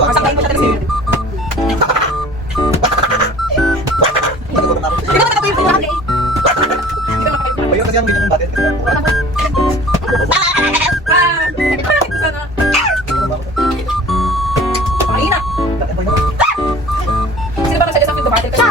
Masakain mo siya talaga sa'yo. Hindi naman ako yung pinaka eh. Ayun kasi ang dito ng batin. Pakain na. Sino ba nagsadya sa akin dumatil ka?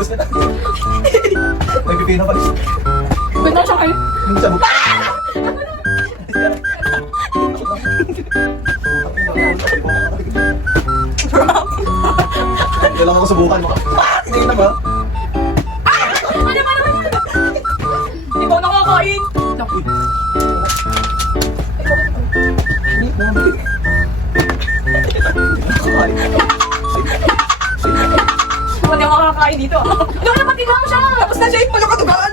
Gusto na. May pipino pa. Wait lang siya kayo. Sa mukha. Kailangan ko subukan mo. Tingnan na ba? Ano ba naman yun? Hindi ba ako nakakain? Naku. Hindi ako makakain dito. Hindi ako naman tingnan mo siya. Tapos na siya yung pagkakatugaan.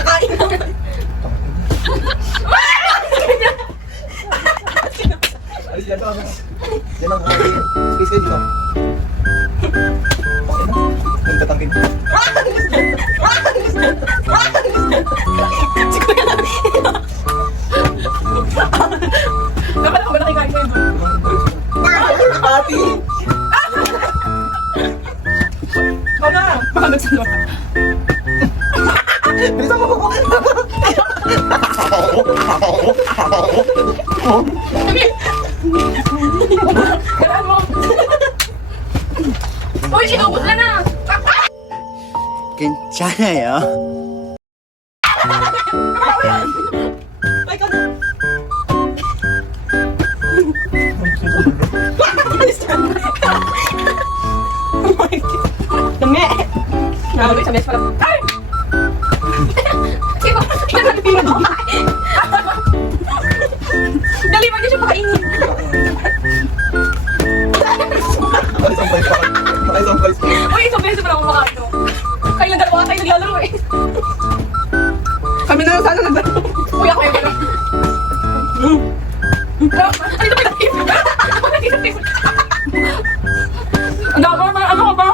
Kakain lang. Ay, yan ang yan ang space kayo dito. Okay na. Nagtatangkin ko. Si Kuya lang. Dapat ako ba nakikain ko yun? Ati! Wala. Baka nagsalo ka. Bilisan mo ko! Kailan mo? Uy, sinubos na na! 괜찮아요. Ay, ka na. Alis ka na. Oh my God. Dami. Nalagay sa mess pala. Ay! Sino? Nagpipila mo. Dali, wag niyo siya pakainin. Isang price pa. Uy, isang beses pa lang ako makain. Kayo lang dalawa tayo naglalaro eh. Kami na lang sana naglalaro. Uy, ako yung gano'n. Ano ito pinag-isip? Ako nag-isip. Ang dami ba? Ano ka ba?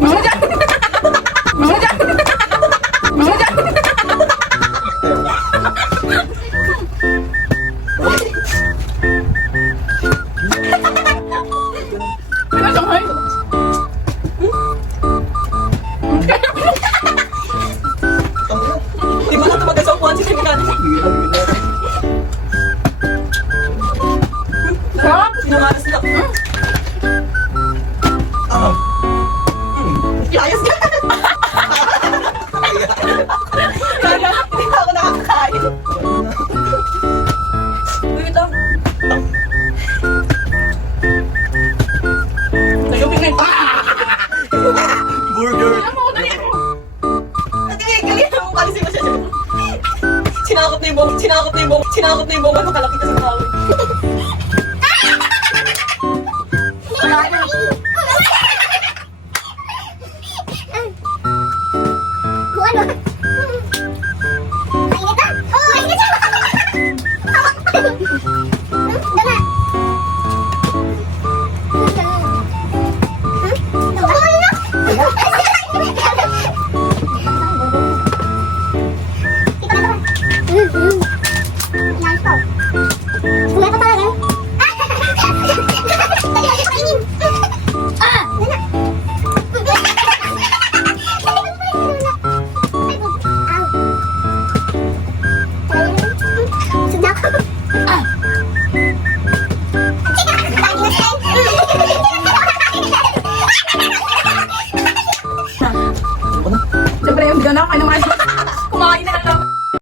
Mga dyan! Mga dyan! Mga dyan! Ano siyang hay? Di ba na tumagal sa upuan si Sinigani? Sarap! Sinamaras na. Layas ka! Kaya, hindi pa ako nakakain. Wait lang. Nagawin na yun. Burger! Alam mo, dali mo. Galing mo, kalisin mo siya. Sinakot na yung bong, sinakot na yung bong, sinakot na yung bong, makalaki ka sa kahoy. Siyempre yung gano'n, ano mga